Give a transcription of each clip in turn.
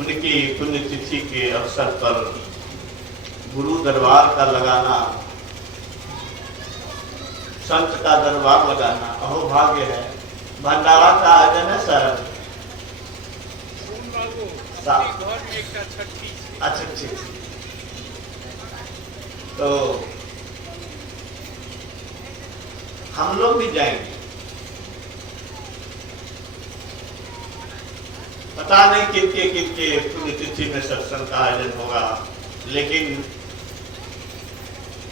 उनकी पुण्यतिथि के अवसर पर गुरु दरबार का लगाना, संत का दरबार लगाना अहो भाग्य है। भंडारा का आयोजन है सर। अच्छा ठीक, तो हम लोग भी जाएंगे। पता नहीं किनके पुण्यतिथि में सत्संग का आयोजन होगा, लेकिन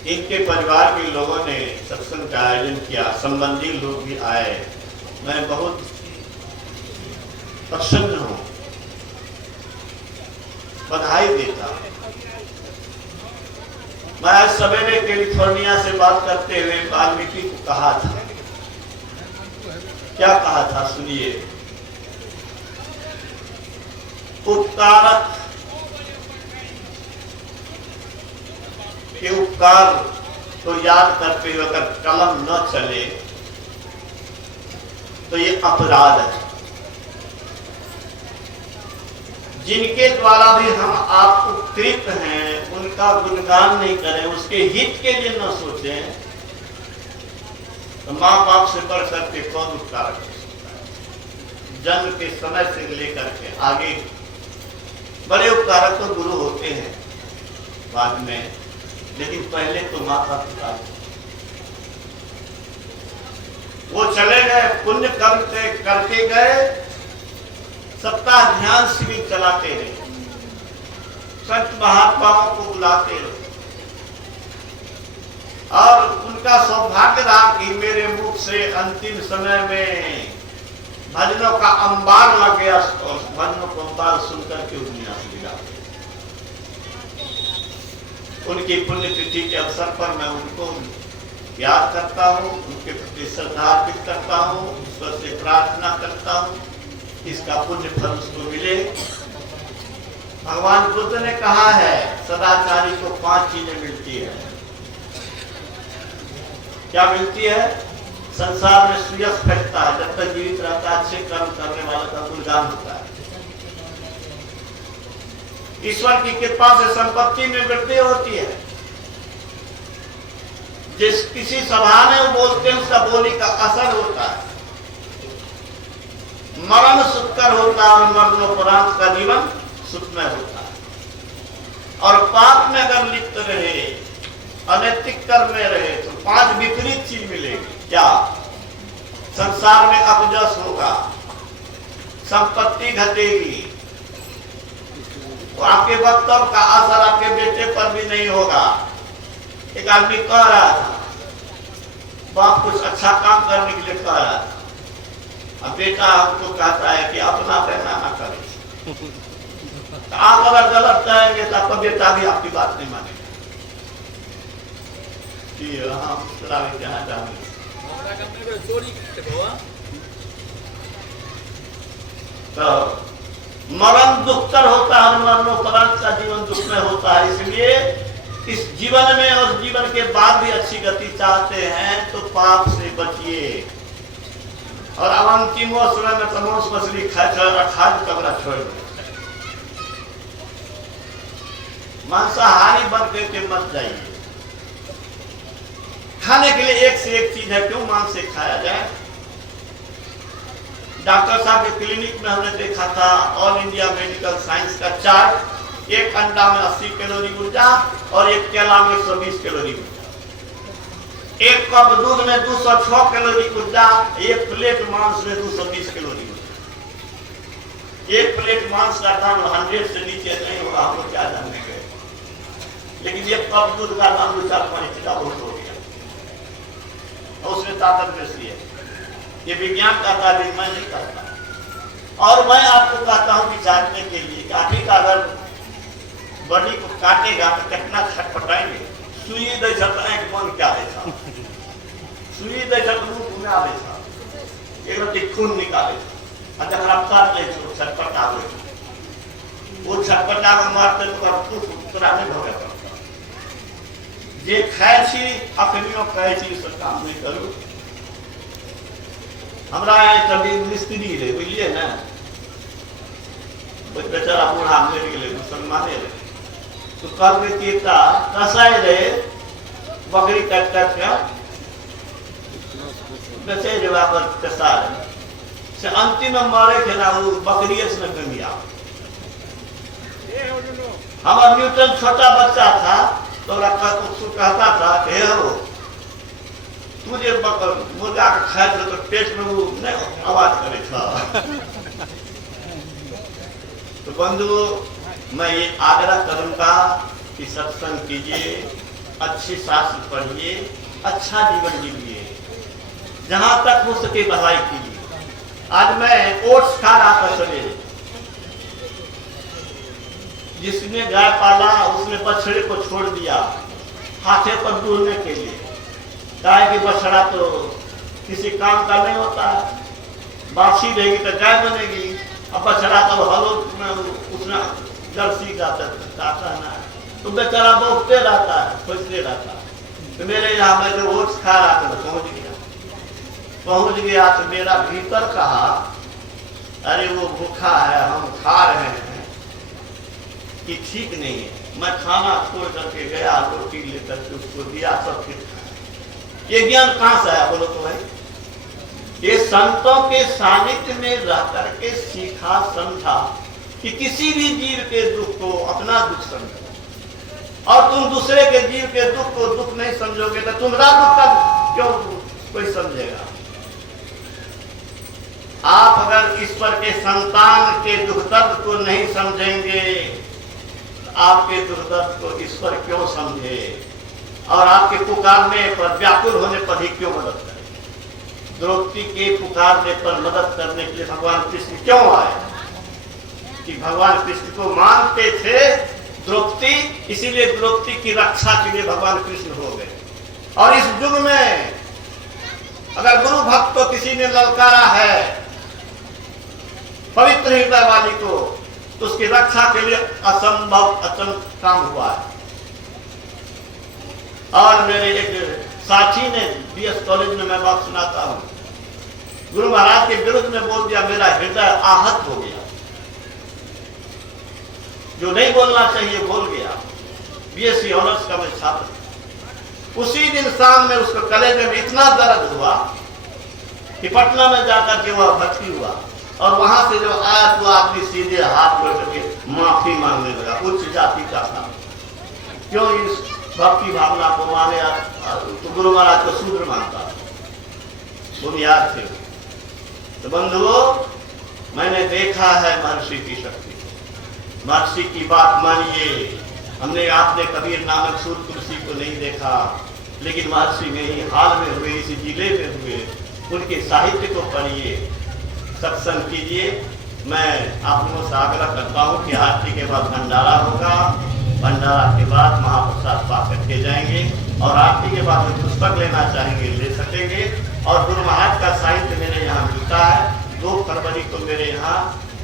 इनके परिवार के लोगों ने सत्संग का आयोजन किया, संबंधी लोग भी आए। मैं बहुत प्रसन्न हूं, बधाई देता। मैं आज सवेरे कैलिफोर्निया से बात करते हुए वाल्मीकि को कहा था, क्या कहा था सुनिए। उपकारक के उपकार को याद करते हुए अगर कलम न चले तो ये अपराध है। जिनके द्वारा भी हम आप उपकृत हैं उनका गुणगान नहीं करें, उसके हित के लिए न सोचें, तो माँ बाप से बढ़ करके कौन उपकार कर सकता है। जन्म के समय से लेकर के आगे बड़े उपकारक तो गुरु होते हैं बाद में, लेकिन पहले तो माता पिता। वो चले गए, पुण्य कर्म करके गए, सप्ताह ध्यान शिविर चलाते रहे, संत महात्माओं को बुलाते रहे, और उनका सौभाग्य रहा कि मेरे मुख से अंतिम समय में भजनों का अंबार लग गया, और भजनों को अंबार सुनकर के दुनिया से विदा। उनकी पुण्यतिथि के अवसर पर मैं उनको याद करता हूँ, उनके प्रति श्रद्धा अर्पित करता हूँ, ईश्वर से प्रार्थना करता हूँ इसका पुण्य फल उसको मिले। भगवान बुद्ध ने कहा है सदाचारी को 5 चीजें मिलती है। क्या मिलती है? संसार में सुयश फैलता है, जब तक जीवित रहता है अच्छे कर्म करने वाला का गुणगान होता है। ईश्वर की कृपा से संपत्ति में वृद्धि होती है। जिस किसी सभा में वो बोलते हैं उसका बोली का असर होता है। मरण सुखकर होता है और मरणोपरांत का जीवन सुखमय होता है। और पाप में अगर लिप्त रहे, अनैतिक कर्म में रहे, तो 5 विपरीत चीज मिलेगी। क्या? संसार में अपजस होगा, संपत्ति घटेगी, तो आपके वक्तव्य का असर आपके बेटे पर भी नहीं होगा। एक आदमी कह रहा था, बाप कुछ अच्छा काम करने के लिए कह रहा था, अब बेटा हमको कहता है कि अपना कहना ना करें। तो आप अगर गलत कहेंगे तो आपका बेटा भी आपकी बात नहीं मानेगा। हम जहाँ जाएंगे तो मरण दुखकर होता है, मरणोपरांत का जीवन दुख में होता है। इसलिए इस जीवन में और जीवन के बाद भी अच्छी गति चाहते हैं तो पाप से बचिए। और अंतिम समय में तमोस मछली खाद कबरा छोड़ दो। मांसाहारी बन करके मत जाइए। खाने के लिए एक से एक चीज है, क्यों मांस से खाया जाए। डॉक्टर साहब के क्लिनिक में हमने देखा था ऑल इंडिया मेडिकल साइंस का चार्ट। एक अंडा में 80 कैलोरी ऊर्जा और एक केला में 120 कैलोरी ऊर्जा। एक कप दूध में 206 कैलोरी ऊर्जा, एक प्लेट मांस में 220 कैलोरी ऊर्जा। एक प्लेट मांस का दाम 100 से नीचे नहीं होगा, हम लोग क्या जानने गए, लेकिन एक कप दूध का दाम 2-4-5 बहुत हो गया, उसमें ताकत बेसी है। ये विज्ञान का कार्य मैं नहीं करता। और मैं आपको कहता हूं कि जानने के लिए काफी का अगर बॉडी को काटेगा तो कितना छटपटाएंगे। सुई दे एक मन क्या देता, सुई दे मुंह घुमा देता, एक खून निकाले, जब आप काट ले तो छटपटा वो छटपटा को मारते तो तोरा नहीं भोगे पड़ता। जे खाए छी अखनियों कहे छी सब काम नहीं करू। हमरा यहाँ कभी मिस्त्री रहे बुझलिए ना, वो बेचारा बूढ़ा मेरे के लिए मुसलमाने रहे तो कल में कीता कसाई रहे बकरी काट काट का बेचे जवा पर कसा रहे से अंतिम में मरे थे ना वो बकरिए से न गंगिया। हमारा न्यूटन छोटा बच्चा था तो उसको कहता था कि हे हो तुझे मुर्गा का खाए तो पेट में वो नहीं आवाज करे था। तो बंधुओं मैं ये आग्रह करूंगा कि सत्संग कीजिए, अच्छे शास्त्र पढ़िए, अच्छा जीवन जीविए, जहां तक हो सके पढ़ाई कीजिए। आज मैं ओट्स खा रहा था सवेरे, जिसने गाय पाला उसने बछड़े को छोड़ दिया हाथे पर दूरने के लिए। गाय की बछड़ा तो किसी काम का नहीं होता, बाछी रहेगी तो गाय बनेगी, अब बछड़ा तो हलो उसने जर्सी जाता है तो बेचारा बोलते रहता है, खोजते रहता है। तो मेरे यहाँ मैं जो ओट्स खा रहा था तो पहुंच गया तो मेरा भीतर कहा अरे वो भूखा है, हम खा रहे हैं कि ठीक नहीं है। मैं खाना छोड़ करके गया, रोटी लेकर के उसको दिया, सब कुछ खाया। ये ज्ञान कहां से आया बोलो तो भाई? ये संतों के सानिध्य में रह करके सीखा, समझा कि किसी भी जीव के दुख को अपना दुख समझो, और तुम दूसरे के जीव के दुख को दुख नहीं समझोगे तो तुम्हारा दुख का क्यों कोई समझेगा? आप अगर ईश्वर के संतान के दुख दर्द को नहीं समझेंगे तो आपके दुख दर्द को ईश्वर क्यों समझे, और आपके पुकारने पर, व्याकुल होने पर ही क्यों मदद करे? द्रौपदी के पुकारने पर मदद करने के लिए भगवान कृष्ण क्यों आए? कि भगवान कृष्ण को मानते थे द्रौपदी, इसीलिए द्रौपदी की रक्षा के लिए भगवान कृष्ण हो गए। और इस युग में अगर गुरु भक्त को किसी ने ललकारा है पवित्र हृदय वाली को, तो उसकी रक्षा के लिए असंभव अचल काम हुआ है। और मेरे एक साथी ने बीएस कॉलेज में मैं बात सुनाता हूं, गुरु महाराज के विरुद्ध में बोल दिया, मेरा हृदय आहत हो गया, जो नहीं बोलना चाहिए बोल गया। बीएससी ऑनर्स का मैं छात्र। उसी दिन शाम में उसको कलेजे में इतना दर्द हुआ कि पटना में जाकर के वह भर्ती हुआ, और वहां से जब आया तो आदमी सीधे हाथ जोड़ करके माफी मांगने लगा। उच्च जाति का था, क्यों इस भक्ति भावना को माने? तो गुरु महाराज को शूद्र मानता, बुनियाद थे। तो बंधुओं, मैंने देखा है महर्षि की शक्ति, महर्षि की बात मानिए। हमने आपने कबीर नानक सूर तुलसी को नहीं देखा, लेकिन महर्षि में ही हाल में हुए, इसी जिले में हुए, उनके साहित्य को पढ़िए, सत्संग कीजिए। मैं आप लोगों से आग्रह करता हूँ कि आरती के बाद भंडारा होगा, भंडारा के बाद महाप्रसाद पा करके जाएंगे, और आरती के बाद जो पुस्तक लेना चाहेंगे ले सकेंगे। और गुरु महाराज का साहित्य मेरे यहाँ मिलता है। 2 फरवरी को मेरे यहाँ,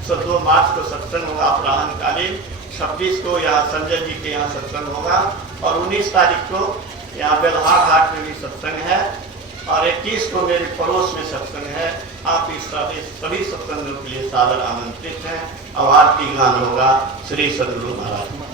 2 मार्च को सत्संग होगा अपराह्न कालीन, 26 को यहाँ संजय जी के यहाँ सत्संग होगा, और 19 तारीख को यहाँ बेलहा घाट में भी सत्संग है, और 21 को मेरे पड़ोस में सत्संग है। आप इस सभी सत्संगों के लिए सादर आमंत्रित हैं। और आरती गान होगा श्री सद्गुरु महाराज।